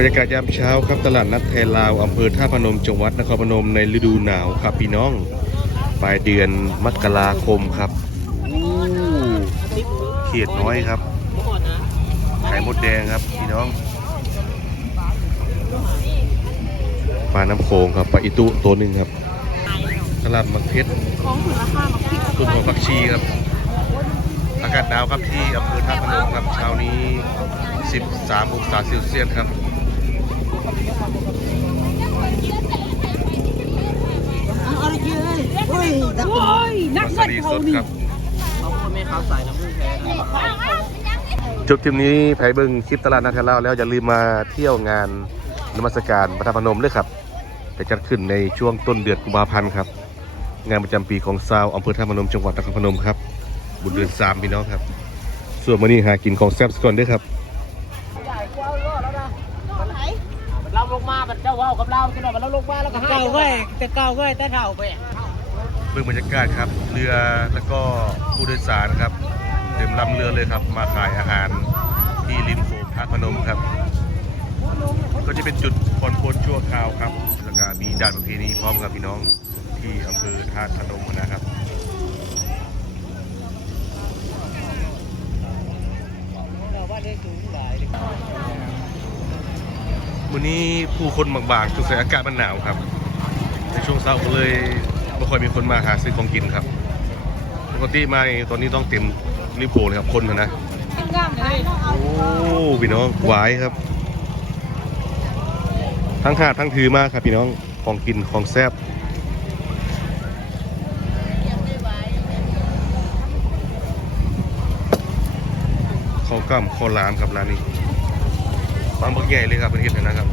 รรยากาศยามเช้าครับตลาดนัดไทยลาวอำเภอท่าพนมจังหวัดนครพนมในฤดูหนาวครับพี่น้องปลายเดือนมกราคมครับอู้เขียดน้อยครับไข่มดแดงครับพี่น้องปลาน้ำโขงครับปลาอิตุตัวหนึ่งครับตลาดมักเพชรของถึงราคามาคิดต้นหัวผักชีครับ อากาศหนาวครับที่อำเภอท่าพนมครับเช้านี้ 13องศาเซลเซียสครับ ยนักวาเงิซานบิเขาสดนี่ครับเขาพูดไม่ครับใส่น้ำผึ้งแท้นะครับจบคลิปนี้ไผเบิ้งคลิปตลาดนัดไทยลาวแล้วอย่าลืมมาเที่ยวงานนมัสการพระธาตุพนมด้วยครับจะจัดขึ้นในช่วงต้นเดือนกุมภาพันธ์ครับ งานประจำปีของซาวอำเภอท่าตุพนมจังหวัดนครพนมครับ บุญเดือนสามพี่น้องครับ ส่วนมื้อนี้หากินของแซ่บสก่อนด้วยครับเราลงมามันเจ้าว่าวกับเราจะหน่อยมันเราลงมาแล้วก็ให้เก่าเว้ยแต่เก่าเว้ยแต่เท่าไป เบื้องบรรยากาศครับ เรือแล้วก็ผู้โดยสารครับเต็มลำเรือเลยครับ มาขายอาหารที่ริมโขงท่าพนมครับ ก็จะเป็นจุดผ่อนปลนชั่วคราวครับแล้วก็มีด่านประเพณีพร้อมกับพี่น้องที่อำเภอท่าตุพนมนะครับวันนี้ผู้คนบางๆสงสัยอากาศมันหนาวครับ ในช่วงเช้าก็เลย ไม่ค่อยมีคนมาหาซื้อของกินครับ ปกติมาตอนนี้ต้องเต็มรีบโผล่เลยครับคนนะนามเลยโอ้พี่น้องหวายครับ ทั้งหาดทั้งถือมากครับพี่น้องของกินของแซ่บข้าวกล้ำข้าวหลามครับร้านนี้บางบักใหญ่เลยครับเประเทศนะครับ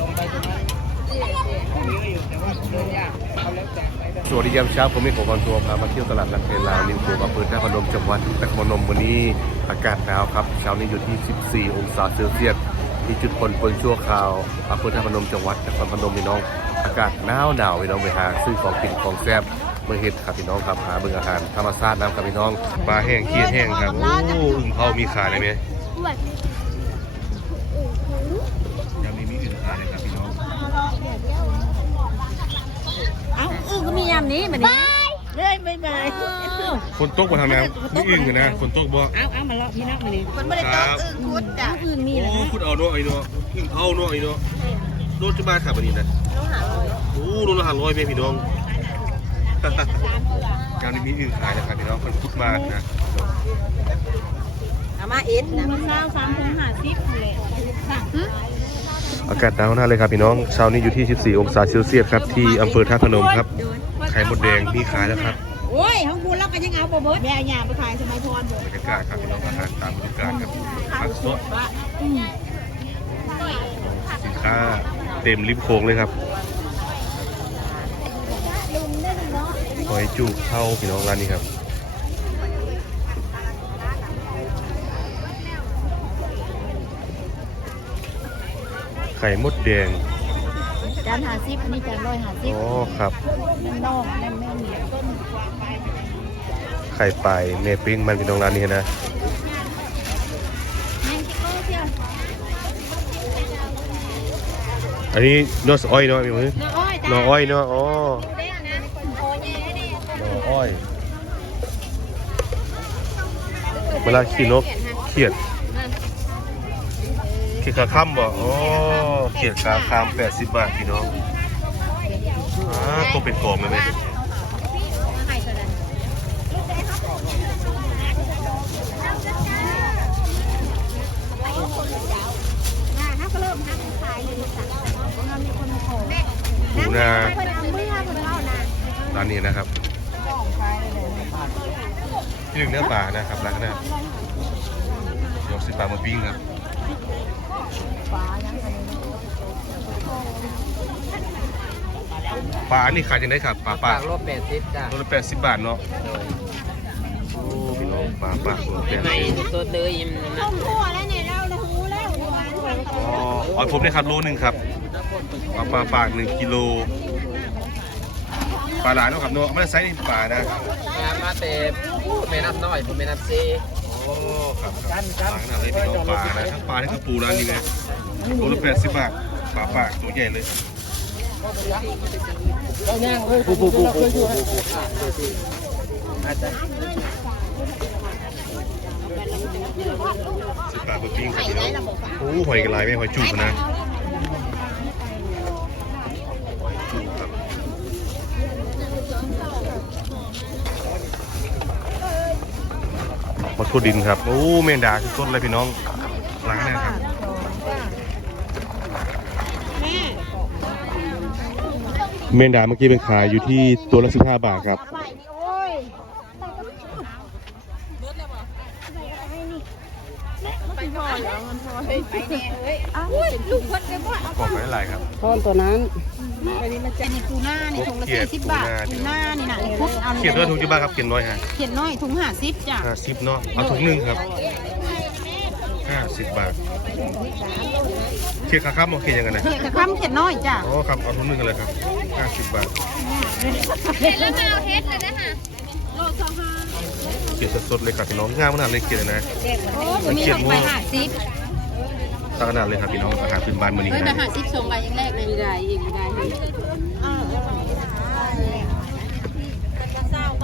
ลงไปตรงนั้นมีก็อยู่แต่ว่าเดินยากเขาแล้วแต่ไปได้ สวัสดียามเช้าผมมีของกอนทัวร์พามาเที่ยวตลาดนัดเทลาวริมโขงอำเภอท่าพนมจังหวัดนครพนมวันนี้อากาศหนาวครับเช้านี้อยู่ที่ 14 องศาเซลเซียสที่จุดพลปนชั่วคราวอำเภอท่าพนมจังหวัดนครพนมพี่น้อง อากาศหนาวหนาวพี่น้องไปหาซื้อของกินของแซ่บเมื่อเฮ็ดครับพี่น้องครับหาเบิ่งอาหารธรรมชาติน้ำครับพี่น้องปลาแห้งเกี๊ยแห้งครับโอ้อึ่งเผามีขายเลยไหมยังมีมีอึ่งขายเลยครับพี่น้อง เอ้า อึ้งก็มียามนี้แบบนี้เฮ้ยไม่ไม่คนตกบ่ทำงานมีอึ่งอะนะคนตกบ่เอาเอามาเลาะพี่นักมานี่มันไม่ได้ต้องอึ้งคุดจ้ะอึ้งมีโอ้แล้วคุณเอาเนาะไอ้เนาะอึ่งเผาเนาะไอ้เนาะโดนจะมาขับอันนี้นะโอ้โดนละห้าร้อยเมพี่น้องการนี้มีอึ่งขายนะครับพี่น้องคนพุดมากนะเอามาเอ็นนะมันเศร้าสามถึงห้าสิบเลยอากาศหนาวน่าเลยครับพี่น้องเช้านี้อยู่ที่ 14 องศาเซลเซียสครับที่อำเภอท่าพนมครับ ไข่มดแดงมีขายแล้วครับโอ้ยของกูแล้วก็ยังเอาบ่เบิดแม่ยาไปขายสมัยพรบ่บรรยากาศครับพี่น้องอาหารตามฤดูกาลครับผักสดสินค้าเต็มริมโค้งเลยครับหอยจูบเท่าพี่น้องร้านนี้ครับไข่มดแดงจานห้าสิบอันนี้จานร้อยห้าสิบอ๋อครับนั่นนอกนั่นแม่เหนียวต้นไข่ปลายเนปิ้งมันพี่น้องร้านนี้นะแมงคิโก้เที่ยวอันนี้นอสอ้อยเนาะพี่มือน้าอ้อยนออ้อยเนาะอ๋อเด้อนะโอ้ยนี่นออ้อยเวลาขี่นกเขียดเขียดขาค่ำบ่อ๋อ เขียดขาคาม80บบาทพี่น้องอ่าตัวเป็นกล่องเลยไหมถ้าก็เริ่มทำขายเลยจ้ะงานมีคนมาขอดูนาคนเอาเมื่อคนเอานะร้านนี้นะครับที่หนึ่งเนื้อปลานะครับร้านหน้าเดี๋ยวซื้อปลามาปิ้งครับ ปลาอันนี้ขายยังไงครับปลาปลาปากรอบแปดสิบจ้ะตัวละ80บาทเนาะโอ้พี่น้องปลาปลาตัวละไม่80สดเลยอิ่มนะต้มทั่วแล้วเนี่ยเราเราหูแล้วหวานหวานอ๋ออ๋อผมเนี่ยครับโลหนึ่งครับปลาปลาปากหนึ่งกิโลปลาหลานเนาะครับเนาะไม่ได้ไซส์นี่ปลานะมาเตะแม่น้ำน้อยผมแม่น้ำเจโอ้ครับครับปลาขนาดเลยพี่น้องปลานะทั้งปลาทั้งกระปูร้านนี้นะตัวละแปดสิบบาท ปลาปากตัวใหญ่เลยปูปูปูปูปูอาจจะสิบบาทเบอร์ปิ้งครับพี่น้องโอ้หอยกระไรไม่หอยจูบนะจูบครับวัตถุดินครับ โอ้เมนดาคือสดเลยพี่น้องล้างหน้าครับ เมนดาเมื่อกี้เป็นขายอยู่ที่ตัวละ15บาทครับ ลูกคนเดียวว่าบอกไปอะไรครับท่อนตัวนั้นอันนี้มันจะนี่ปูหน้านี่ถุงละเขียดสี่สิบบาทปูปูหหน้าน้านี่นะนี่คุดเอาเขียนด้วยถุงที่บ้านครับเขียนน้อยฮะเขียนน้อยถุงห้าสิบจ้ะห้าสิบเนาะเอาถุงหนึ่งครับ ห้าสิบบาทเขียนขาครับมองเขียนยังไงนะเขียนกระคำเขียนน้อยจ้ะ อ๋อครับเอาถุงหนึ่งกันเลยครับห้าสิบบาทเห็ดแล้วมาเอาเฮ็ดเลยนะคะเขียนสดๆเลยครับพี่น้องงามขนาดเลยเขียนเลยนะโอ้ผมมีสองใบห้าสิบตั้งขนาดเลยครับพี่น้องอาหารพื้นบ้านมื้อนี้เฮ้ยแต่นะห้าสิบสองใบยังแรกเลยไม่ได้อีกไม่ได้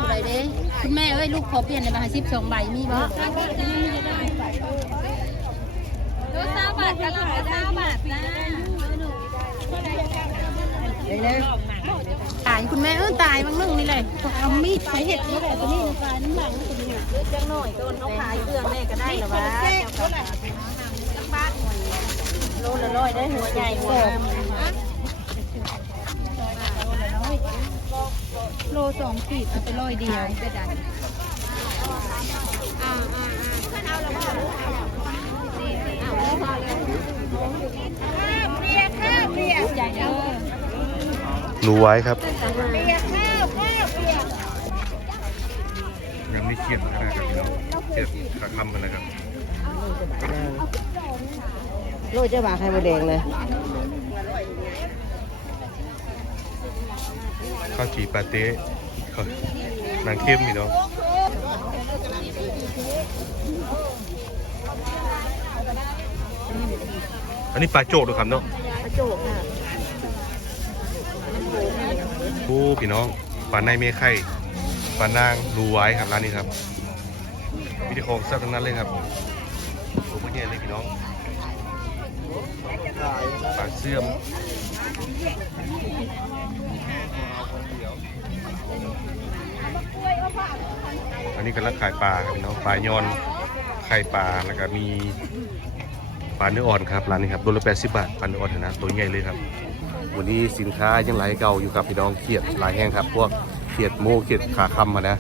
อะไรเด้คุณแม่เอ้ยลูกขอเปลี่ยนในใบห้าสิบสองใบมีบ่ รถสาบาทกับเราสาบาทนะตายคุณแม่เอ้ยตายบางนึงนี่เลยเอามีดใช้เห็ดนี่แหละตัวนี้ตายน้ำหลังตัวนี้จังหน่อยต้นเขาขายเครื่องแม่ก็ได้หรอวะจังบ้านโลละร้อยได้หัวใหญ่หัวโลสองขีดเอาไปร้อยเดียวก็ได้อ่าอ่าอ่าใหญ่เด้อ รู้ไว้ครับเปียกข้าวข้าวเปียกยังไม่เขียนนะครับพี่น้องเขียนขาคำกันนะครับโรยเจ้าบ่าไข่มดแดงเลยข้าวจีปาเต้ข้าวนางเข้มพี่น้อง อันนี้ปลาโจกด้วยครับเนาะกระโจกค่ะโอ้พี่น้องปลาในเมฆไข่ปลานางรูไว้ครับร้านนี้ครับมีแต่ของแซ่บทั้งนั้นเลยครับโอ้โหเนี่ยเลยพี่น้องปลาเสื่อมอันนี้กำลังขายปลาครับพี่น้องปลายอนไข่ปลาแล้วก็มี ปลาเนื้ออ่อนครับร้านนี้ครับตัวละแปดสิบบาทปลาเนื้ออ่อนนะตัวใหญ่เลยครับ วันนี้สินค้ายังไหลายเก่าอยู่กับพี่น้องเขียดหลายแห้งครับพวกเขียดโมเขียดขาคำมานะ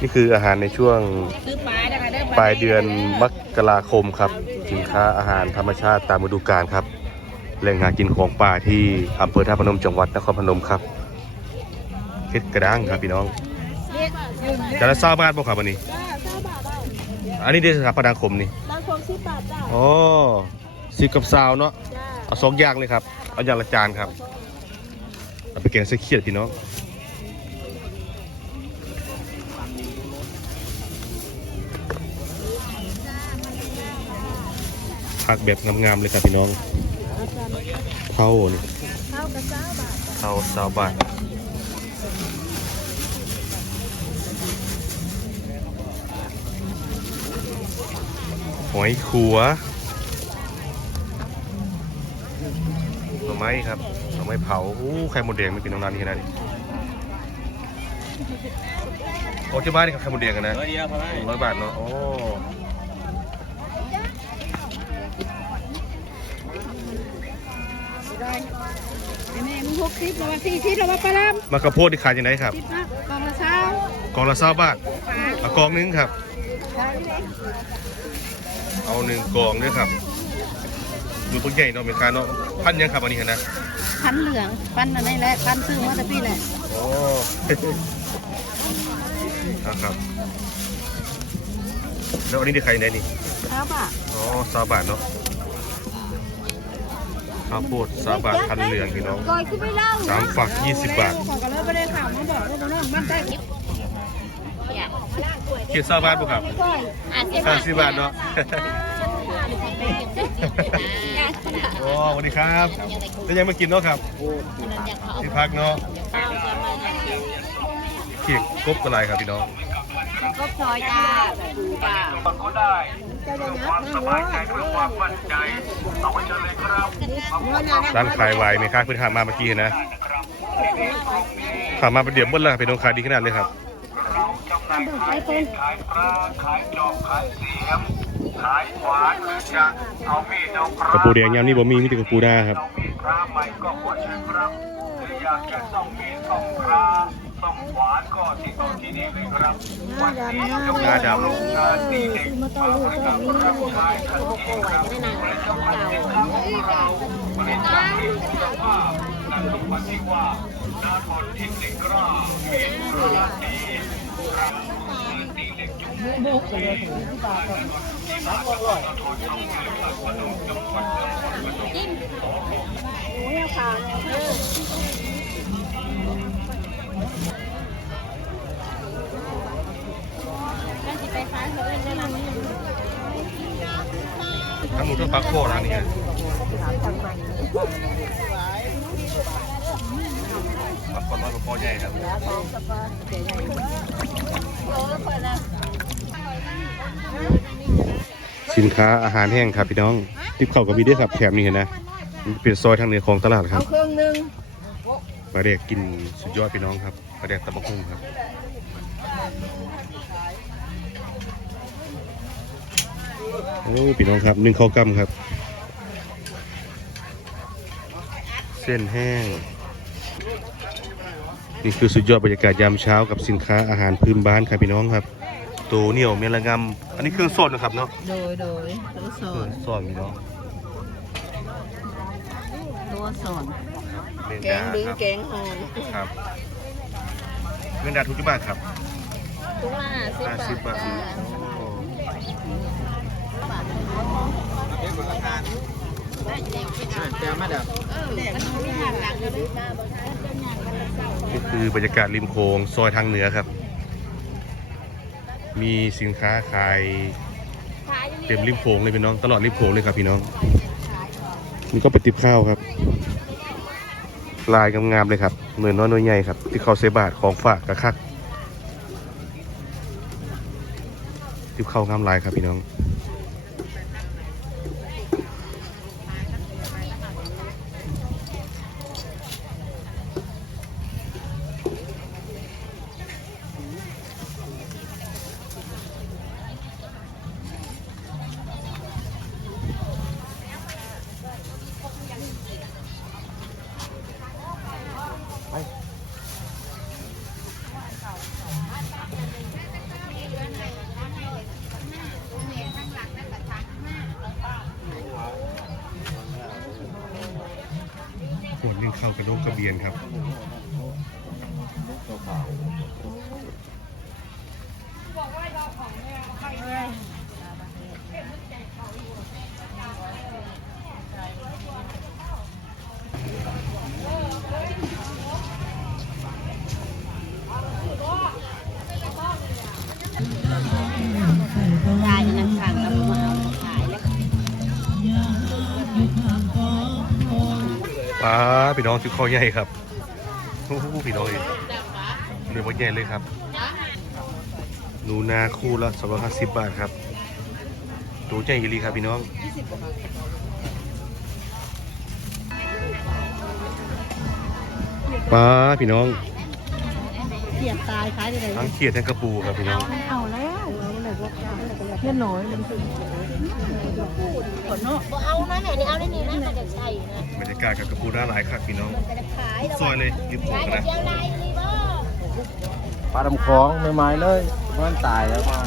นี่คืออาหารในช่วงซื้อปลานะคะเด้อปลายเดือนมกราคมครับ สินค้าอาหารธรรมชาติตามฤดูกาลครับแหล่งหากินของป่าที่อำเภอท่าพนมจังหวัดนครพนมครับเฮ็ดกระด้างครับพี่น้องแต่ละเศร้าบาทบ่ครับวันนี้ อันนี้เด้ครับพระดังคมนี่บางคนสิบบาทจ้าอ๋อสิบกับซาวเนาะจ้าเอาสองอย่างเลยครับ เอาอย่างละจานครับเอาไปแกงใส่เขียดพี่น้องผักแบบงามๆเลยครับพี่น้องเท่านี่เท่ากับเจ้าบาทเท่าสาวบาท หอยขัวหน่อไม้ครับหน่อไม้เผาอู้ไข่มดแดงไม่กินน้ำนานนี่ขนาดนี้โอ้ที่บ้านนี่ครับไข่มดแดงกันนะร้อยเดียวพอไหมร้อยบาทเนาะโอ้แม่มึงหกสิบแล้วว่าสี่สิบแล้วว่าปลาลามมากระโพดที่ขายยังไงครับสิบนะกองละเช้ากองละสาบาทเอากองหนึงครับ เอาหนึ่งกองด้วยครับ ดูตัวใหญ่เนาะเมกาเนาะพันยังครับอันนี้นะพันเหลืองพันอะไรแหละพันซื้อมาแต่พี่แหละโอ้ครับ แล้วอันนี้ได้ใครไหนนี่ครับอะอ๋อซาบาทเนาะข้าวโพดสาบาทพันเหลืองพี่น้องก้อยคือไม่เล่าสามฝักยี่สิบบาท ขอกันเลยไม่ได้ข่าวมาบอกว่าน้องบ้านใต้เขียดสาบาทบ่ครับก้อยสามสิบบาทเนาะโอ้สวัสดีครับแล้วยังมากินเนาะครับที่พักเนาะเขียดกบกระไรครับพี่น้องก็ซอยจ้าปูเปล่าร้านขายไวน์ไหมครับเพิ่งถามมาเมื่อกี้นะถามมาประเดี๋ยวหมดแล้วเป็นองค์ขายดีขนาดเลยครับ ไอ้คนขายปลาขายจอบขายเสียมขายขวานหรือจะเอามีดเอาพกระระปูแดงยามนี่บ่มีมีแต่กระปูด้าครับเอามีดพระใหม่ก็ควรใช้ครับหรืออยากจะต้องมีดต้องพระต้องขวานก็ที่ต้อที่นี่เลยครับวันนี้จะหน้าดำโรงงานดีเด็กมาบริการรับใช้ทันทีครับในจังหวัดเชียงรายของเราบริจาคมีคุณภาพและทุกวันที่ว่าด้านบนที่สิงกล้ามีคุณภาพดีครับดี ทั้งหมูทั้งปลาโคร้านนี้ ปลาคอนน้อยปลาคอใหญ่ครับสินค้าอาหารแห้งครับพี่น้องทิปเข้ากับพี่ด้วยครับแถมนี่เห็นนะเป็นซอยทางเหนือของตลาดครับเครื่องนึงปลาเด็กกินสุดยอดพี่น้องครับปลาเด็กตะบกหุ่งครับโอ้พี่น้องครับหนึ่งข้าวกล้ำครับ เส้นแห้ง นี่คือสุดยอดบรรยากาศยามเช้ากับสินค้าอาหารพื้นบ้านครับพี่น้องครับตัวเหนียวเมลงำอันนี้เครื่องสดนะครับเนาะโดยโดยตัวสเคอรื่อนงสดพี่น้องตัวสอนเมนแกดางดึงครับแกงหอมครับเมนดาทุกที่บ้านครับทุกละห้าสิบบาท50บาทจ้าโอ้ แก้วมาดับนี่คือบรรยากาศริมโขงซอยทางเหนือครับ มีสินค้าขายเต็มริมโขงเลยพี่น้อง ตลอดริมโขงเลยครับพี่น้องนี่ก็ไปติบข้าวครับ ลายงามๆเลยครับหน่วยน้อยหน่วยใหญ่ครับ ที่เขาเซบาทของฝากกระคักติบข้าวงามลายครับพี่น้อง นึ่งข้าวกระโดกกระเบียนครับ พี่น้องซื้อข้าวใหญ่ครับโอ้โหพี่น้องเองเรียกว่าใหญ่เลยครับหนูนาคู่ละสองร้อยห้าสิบบาทครับตัวใหญ่ยี่ลีครับพี่น้องป้าพี่น้องเกียดตายขายได้เลยทั้งเขียดทั้งกระปูครับพี่น้องเอาแล้วเพื่อนน้อยมันคือ ขนเนาะเอานะเนี่ยนี่เอาได้นี่นะแต่ใส่นะบรรยากาศกับกระปูหน้าหลายครับพี่น้องซอยเลยริมโขงนะปลาดำคล้องไม่ไม้เลยมันตายแล้วมา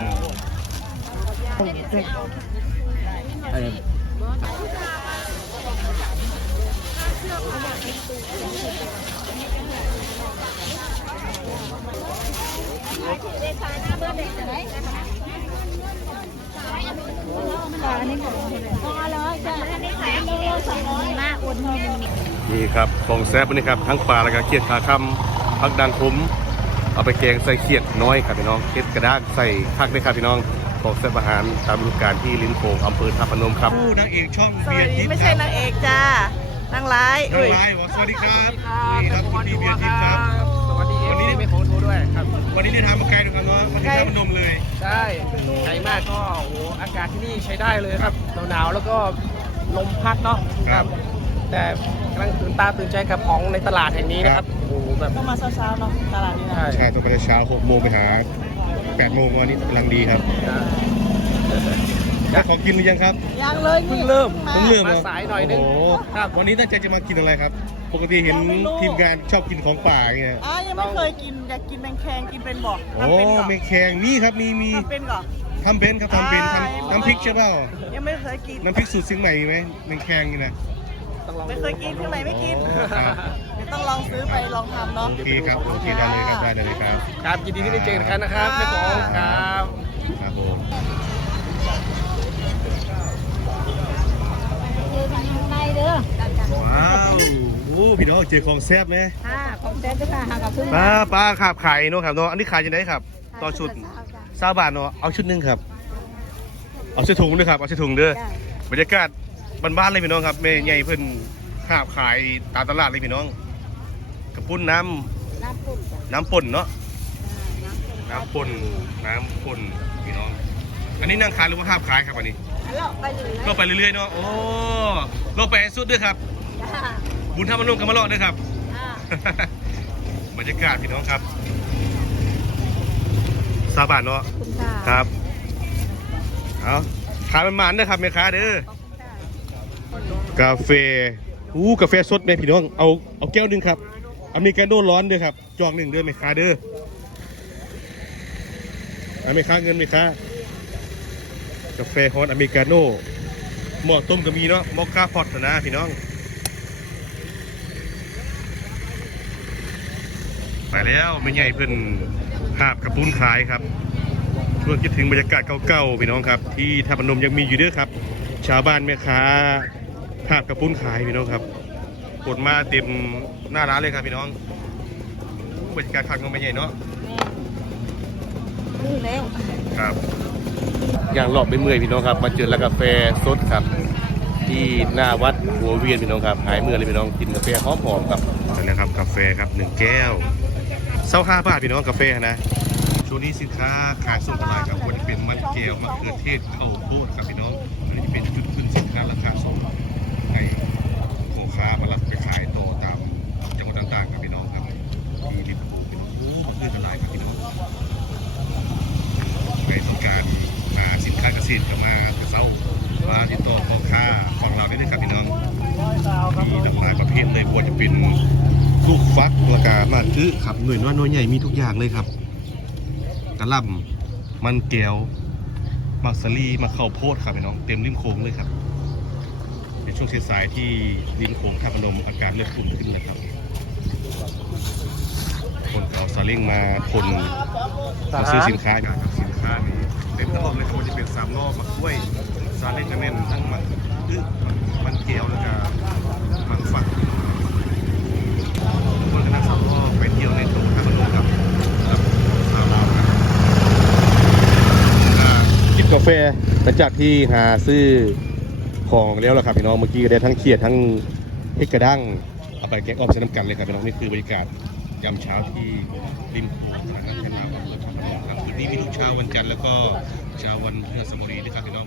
ไอ้ พอเลยจ้ะอันนี้ขายโลสองร้อยมาอุดหนุนนี่ครับของแซ่บนี่ครับทั้งปลาแล้วก็เขียดขาคำผักดังขมเอาไปแกงใส่เขียดน้อยครับพี่น้องเขียดกระด้างใส่ผักด้วยครับพี่น้องของแซ่บอาหารตามฤดูกาลที่ลิ้นโขงอำเภอท่าพนมครับผู้นางเอกช่องสเบียวัสร์ดีจิ๊บไม่ใช่นางเอกจ้านางร้ายน้ออุ้งยไลน์บอกสวัสดีครับนี่ครับคุณพี่เบียร์จิ๊บครับสวัสดีเอฟซีไม่โคโท ด้วยครับ วันนี้ได้ทำมาไกลด้วยกันเนาะมาที่ท่าพนมเลยใช่ไกลมากก็โอ้โหอากาศที่นี่ใช้ได้เลยครับหนาวๆแล้วก็ลมพัดเนาะครับ แต่กำลังตื่นตาตื่นใจกับของในตลาดแห่งนี้นะครับโอ้โหแบบต้องมาเช้าๆเนาะตลาดนี้นะใช่ใช่ตรงไปเช้า6โมงไปหา8โมงวันนี้กำลังดีครับได้ของกินหรือยังครับยังเลยเพิ่งเริ่มเพิ่งเริ่มมาเหรอสายหน่อยนึงโอ้โหครับวันนี้ตั้งใจจะมากินอะไรครับ ปกติเห็นทีมงานชอบกินของป่าอย่างเงี้ยอะยังไม่เคยกินอยากกินแมงแคงกินเป็นบอกโอ้ทำเป็นก่อนเมแคงมีครับมีมีทำเป็นก่อนทำเป็นครับทำเป็นอ่าทำน้ำพริกใช่เปล่ายังไม่เคยกิน น้ำพริกสูตรเชียงใหม่มีไหมเมแคงนี่นะต้องลองไม่เคยกินข้างในไม่กินโอ้ครับเดี๋ยวต้องลองซื้อไปลองทำเนาะ โอเคครับโอเคได้เลยครับได้เลยครับ ครับยินดีที่ได้เจอกันนะครับแม่ของครับ ครับผม เจอกันข้างในเด้อ ว้าวโอ้พี่น้อง เจอของแซ่บไหมค่ะของแซ่บด้วยค่ะหากับพึ่งปลาปลาขาบไข่เนาะครับเนาะอันนี้ขายยังไงครับ ต่อชุดซาบานเนาะเอาชุดหนึงครับ เอาใส่ถุงด้วยครับเอาใส่ถุงเด้อบรรยากาศบ้านๆเลยพี่น้องครับแม่ใหญ่เพิ่นขาบขายตามตลาดเลยพี่น้องกระปุ้นน้ำน้ำปุ่นจ้ะน้ำป่นเนาะน้ำปุ่นน้ำป่นน้ำป่นพี่น้อง อันนี้นั่งขายหรือว่าขาบขายครับอันนี้แล้วไปเลยก็ไปเรื่อยๆเนาะโอ้ก็ไปให้สุดด้วยครับจ้า บุญธรรมนุ่งกำมะเลาะด้วยครับอ่าบรรยากาศพี่น้องครับซาบานเนาะคุณค่ะครับเอาขายมันมันๆนะครับแม่ค้าเด้อขอบคุณค่ะกาแฟอู้กาแฟสดแม่พี่น้องเอาเอาแก้วหนึ่งครับอเมริกาโน่ร้อนด้วยครับ จองหนึ่งเด้อแม่ค้าเด้อเอาแม่ค้าเงินแม่ค้ากาแฟฮอนอเมริกาโน่หม้อต้มก็มีเนาะมอคค่าพอตนะพี่น้อง ไปแล้วไม่ใหญ่เพิ่นภาพกระปุ้นขายครับชวนคิดถึงบรรยากาศเก่าๆพี่น้องครับ ที่ท่าพนมยังมีอยู่เด้อครับ ชาวบ้านแม่ค้าภาพกระปุ้นขายพี่น้องครับกดมาเต็มหน้าร้านเลยครับพี่น้องบรรยากาศคักน้องไม่ใหญ่เนาะนี่แล้วครับอย่างหลอบไปเมื่อยพี่น้องครับ มาเจอร้านกาแฟสดครับ ที่หน้าวัดหัวเวียนพี่น้องครับ หายเมื่อยเลยพี่น้องกินกาแฟหอมๆครับนะครับกาแฟครับหนึ่งแก้ว เศร้าห้าบาทพี่น้องกาแฟนะช่วงนี้สินค้าขายส่งตลาดครับวันนี้เป็นมันแก้วมะเขือเทศเข้า หน่วยน้อยหน่วยใหญ่มีทุกอย่างเลยครับกระลำมันแก้วมักสลีมะเข้าโพดครับพี่น้องเต็มริมโค้งเลยครับเป็นช่วงสายที่ริมโค้งท่าพนมอากาศเริ่มอุ่นขึ้นนะครับคนเอาซาเล้งมาคนมาซื้อสินค้าจากสินค้านี้เต็มตลอดเลยคนจะเป็นสามล้อมากล้วยซาเล้งก็แน่นทั้งมันอึมันเกลียวแล้วก็มันฝักคนคณะสามล้อไปเที่ยวในตรงท่าพนมกับกับชาวลาวครับอ่า กาแฟหลังจากที่หาซื้อของแล้วล่ะครับพี่น้องเมื่อกี้ก็ได้ทั้งเขียดทั้งเฮ็ดกระด้างเอาไปแกงอ้อมใช้น้ำกันเลยครับพี่น้องนี่คือบรรยากาศยามเช้าที่ริมโขงนะครับแค่น้ำวันครับคืนนี้มีทุกเช้าวันจันทร์แล้วก็เช้าวันพฤหัสบดีนะครับพี่น้อง